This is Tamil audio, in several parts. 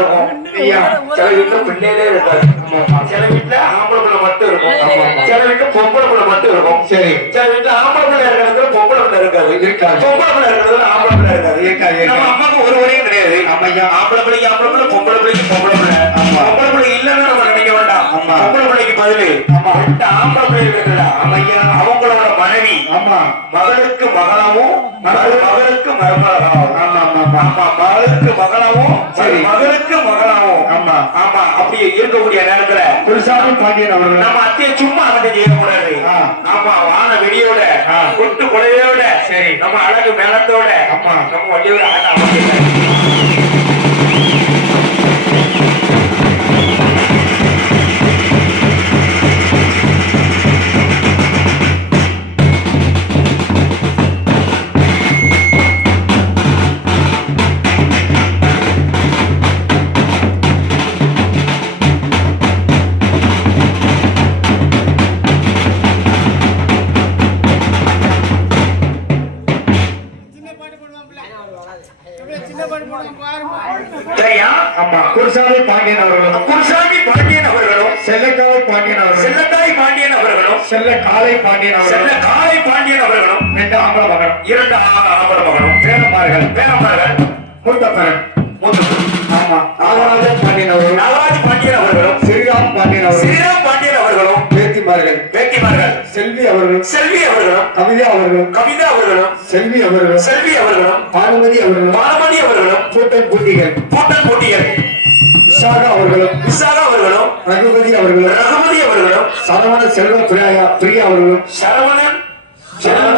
இருக்கும் ஐயா. சில வீட்டுல பிள்ளைகளே இருக்காது சில வீட்டுல ஆம்பளை பிள்ளை மட்டும் இருக்கும். சில வீட்டுல பொம்பளை பிள்ளை மட்டும் இருக்கும் சரி சில வீட்டுல ஆம்பளை பிள்ளை இருக்கிறதுல பொம்பளை பிள்ளை இருக்காது இருக்காது. பொம்பளை பிள்ளை இருக்கிறதுல ஆம்பளை பிள்ளை இருக்காது இருக்காது. நம்ம அம்மாவுக்கு ஒரு வரையும் கிடையாது ஆமாய்யா. ஆம்பளை பிள்ளைக்கு ஆம்பளை பிள்ளை பொம்பளை பிள்ளைக்கு பொம்பளை பிள்ளை ஆமா. பொம்பளை பிள்ளை இல்லைன்னு நம்ம நினைக்க வேண்டாம் ஆமா. பொம்பளை பிள்ளைக்கு பதிலு ஆமா. ரெண்டு ஆம்பளை பிள்ளை இருக்குல்ல ஆமாய்யா. அவங்களோட மனைவி ஆமா மகளுக்கு மகளாவும் மகள் மகளுக்கு மருமகளாவும் ஆமா ஆமா ஆமா ஆமா மகளுக்கு மகளாவும் சரி. மகளுக்கு மகளாவும் ஆமா. ஆமா அப்படி இருக்கக்கூடிய நேரத்துல குருசாமி பாண்டியன் அவர்கள் நம்ம அத்தையை சும்மா வந்து செய்யக்கூடாது. ஆமா வான வெடியோட. கொட்டு குலையோட சரி. நம்ம அழகு மேளத்தோட ஆமா. நம்ம வண்டியோட ஆட்ட ஆமா. குருசாமி பாண்டியன் அவர்களும். குருசாமி பாண்டியன் அவர்களும். செல்லக்காவை பாண்டியன் அவர்களும். செல்லத்தாய் பாண்டியன் அவர்களும். செல்ல காளை பாண்டியன் செல்ல அவர்களும். காளை பாண்டியன் அவர்களும். ரெண்டு ஆம்பளை மகன் இரண்டு ஆம்பளை மகனும். பேரமார்கள் மூத்தப்பரன் மூத்த ஆமா. நாகராஜன் பாண்டியன் அவர்களும். நாகராஜ் பாண்டியன் அவர்களும். ஸ்ரீராம் பாண்டியன் அவர்களும். அவர்களும் செல்வி அவர்களும் கவிதா அவர்களும் கவிதா அவர்களும் செல்வி அவர்களும் செல்வி அவர்களும் பானுமதி அவர்களும் பாரமணி அவர்களும் கூட்டம் பூட்டிகள் பூட்டன் போட்டிகள் விசாகா அவர்களும் விசாகா அவர்களும் ரகுபதி அவர்களும் ரகுமதி அவர்களும் சரவண செல்வ பிரியா பிரியா அவர்களும் சரவணன் சரவண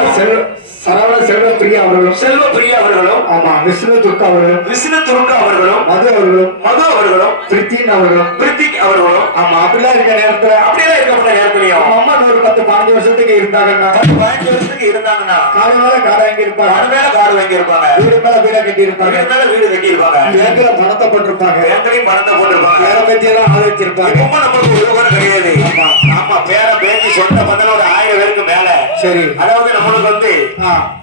செல்வ சரவண செல்வ பிரியா அவர்களும். செல்வ பிரியா அவர்களும். ஆமா விஷ்ணு துர்கா அவர்களும். விஷ்ணு துருக்கா அவர்களும். மது அவர்களும். மது அவர்களும். பிரித்தின் அவர்களும். பிரித்திக் அவர்களும். ஆமா அப்படிலாம் இருக்க நேரத்துல. அப்படியெல்லாம் இருக்கப்பட்ட நேரத்திலையும். அம்மா ஒரு பத்து பதினஞ்சு வருஷத்துக்கு இருந்தாங்கன்னா. பத்து பதினஞ்சு வருஷத்துக்கு இருந்தாங்கன்னா. காலை மேல காடை வாங்கி இருப்பாங்க அது மேல காடு வாங்கி இருப்பாங்க வீடு மேல வீடை கட்டி இருப்பாங்க வீடு மேல வீடு கட்டி இருப்பாங்க பேங்க்ல பணத்தை போட்டிருப்பாங்க. பேங்கரையும் பணத்தை போட்டிருப்பாங்க. வேற பத்தி எல்லாம் ஆதரிச்சிருப்பாங்க இப்பவும் நம்மளுக்கு ஒரு கூட கிடையாது. ஆமா. ஆமா பேர பேத்தி சொந்த பந்தல ஒரு ஆயிரம் பேருக்கு மேல. சரி. அதாவது நம்மளுக்கு வந்து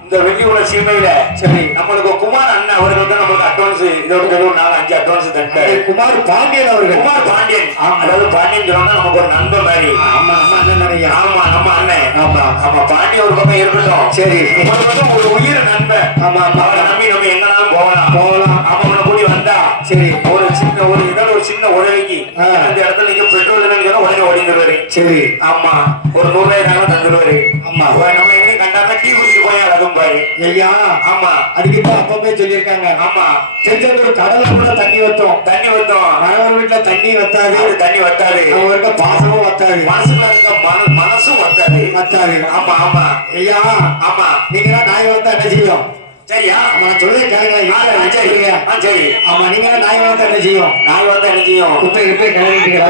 இந்த வெள்ளி உள்ள சீமையில சரி. நம்மளுக்கு குமார் அண்ணன் அவருக்கு வந்து நம்மளுக்கு அட்வான்ஸ் இதோட ஒரு நாலு அஞ்சு அட்வான்ஸ் தட்டாரு குமார் பாண்டியன் அவர்கள். குமார் பாண்டியன். அதாவது பாண்டியன் சொன்னா நமக்கு ஒரு நண்பன் மாதிரி. ஆமா நம்ம அண்ணன் நிறைய. ஆமா நம்ம அண்ணன். ஆமா. ஆமா பாண்டியன் ஒரு பக்கம் இருக்கட்டும். சரி. உங்களுக்கு வந்து ஒரு உயிர் நண்பன். ஆமா ஆமா. அவரை நம்பி நம்ம எங்கனாலும் போகலாம். போகலாம். அவன் உன்னை கூடி வந்தா. சரி. ஒரு சின்ன ஒரு ஏதாவது ஒரு சின்ன உதவிக்கு ஆ. இந்த இடத்துல நீங்க பெட்ரோல் இல்லைன்னு உடனே ஓடிந்துருவாரு. சரி. ஆமா ஒரு நூறாயிரம் தந்துருவாரு. ஆமா. நம்ம எங்க கண்டாருன்னா டீ அதுவும் பாரு ஐயா ஆமா. அதுக்கு இப்ப அப்பவே சொல்லியிருக்காங்க. ஆமா. திருச்செந்தூர் கடல்ல கூட தண்ணி வத்தோம். தண்ணி வத்தோம். கணவர் வீட்டுல தண்ணி வத்தாது. தண்ணி வத்தாது. அவங்க இருக்க பாசமும் வத்தாது. மனசுல இருக்க மன மனசும் வத்தாது. வத்தாது. ஆமா ஆமா. ஐயா ஆமா. நீங்க தான் நாய் வளர்த்தா என்ன செய்யும்? சரியா? ஆமா கேளுங்க யாரு சரி. சரி நீங்க நாய் வளர்த்தா என்ன செய்யும்? நாய் வந்தா என்ன செய்யும்? குப்பை குப்பை கிளம்பிட்டு.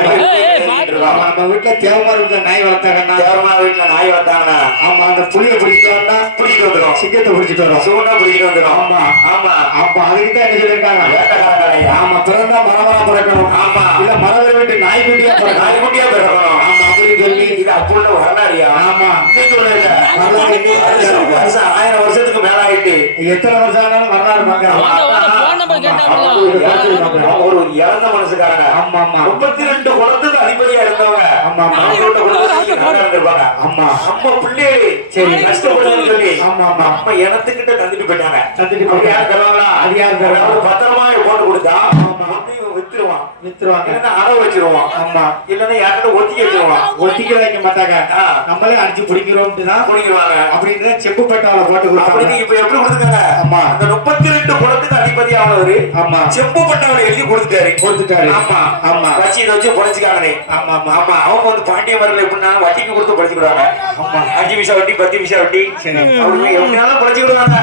நம்ம வீட்டுல வீட்டுல நாய் வளர்த்தாங்கன்னா? தேவமா வீட்டுல நாய் வந்தாங்கன்னா ஆமா அந்த புளிய பிடிச்சிட்டு வந்தா பிடிக்கிட்டு வந்துடும் சிங்கத்தை பிடிச்சிட்டு வரும். வந்துடும் ஆமா. ஆமா. அப்ப அதுக்கு தான் என்ன சொல்லியிருக்காங்க? வேட்டைக்காரன் கடையா ஆமா பிறந்தா பிறக்கணும். ஆமா. இல்ல மரவர் வீட்டு நாய்க்குட்டியா நாய்க்குட்டியா பிறக்கணும். ஆமா அப்படின்னு சொல்லி. இது அப்புள்ள வரலாறியா? ஆமா. இன்னைக்கு வரலாறு ஆயிரம் வருஷத்துக்கு மேல ஆயிட்டு எத்தனை வருஷம் ஆனாலும் வரலாறு பாக்க வாங்க, வாங்க, phone number கேட்டாங்களா? அவங்க ஒரு இறந்த- மனசுக்காரங்க. ஆமா ஆமா. முப்பத்தி ரெண்டு குளத்துக்கு அதிபதியா இருந்தவங்க. ஆமா, ஆமா. ஆமா நம்ம பிள்ளைகளு சரி. கஷ்டப்படுதுன்னு சொல்லி. ஆமா, ஆமா. நம்ம இனத்துக்கிட்ட தந்துட்டு போயிட்டாங்க. தந்துட்டு. யார் தருவாங்களா? அது யார் தருவா? அதாவது பத்திரமா போட்டு கொடுத்தா. வித்துருவான் வித்துருவாங்க இல்லைன்னா அறவு வச்சிருவான். ஆமா. இல்லைன்னா யார்கிட்ட ஒத்திக்கி வச்சிருவான். ஒத்திக்க வைக்க மாட்டாங்க. நம்மளே அடிச்சு பிடிக்கிறோம்ட்டு தான் குடிக்கிடுவாங்க அப்படின்னு செப்பு பெட்டாவில போட்டு கொடுத்தாங்க. இப்ப எப்படி கொடுத்துருக்காங்க? ஆமா. அந்த முப்பத்தி ரெண்டு குளத்துக்கு அதிபதி ஆனவரு ஆமா. செம்பு பட்டவரை எழுதி கொடுத்துட்டாரு. கொடுத்துட்டாரு. ஆமா. ஆமா. வச்சு இதை வச்சு பொழைச்சுக்காங்களே ஆமா ஆமா. ஆமா. அவங்க வந்து பாண்டியவர்கள் எப்படின்னா வட்டிக்கு கொடுத்து படிச்சுக்கிடுவாங்க. ஆமா. அஞ்சு பைசா வட்டி பத்து பைசா வட்டி. சரி. அவங்க எப்படினாலும் படிச்சுக்கிடுவாங்க.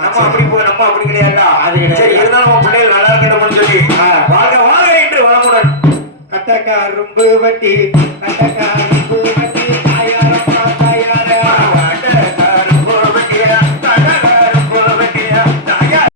நம்ம. அப்படி நம்ம அப்படி கிடையாதா அது. சரி இருந்தாலும் நம்ம பிள்ளைகள் நல்லா இருக்கணும்னு சொல்லி. ஆ. வட்டி கட்டக்கா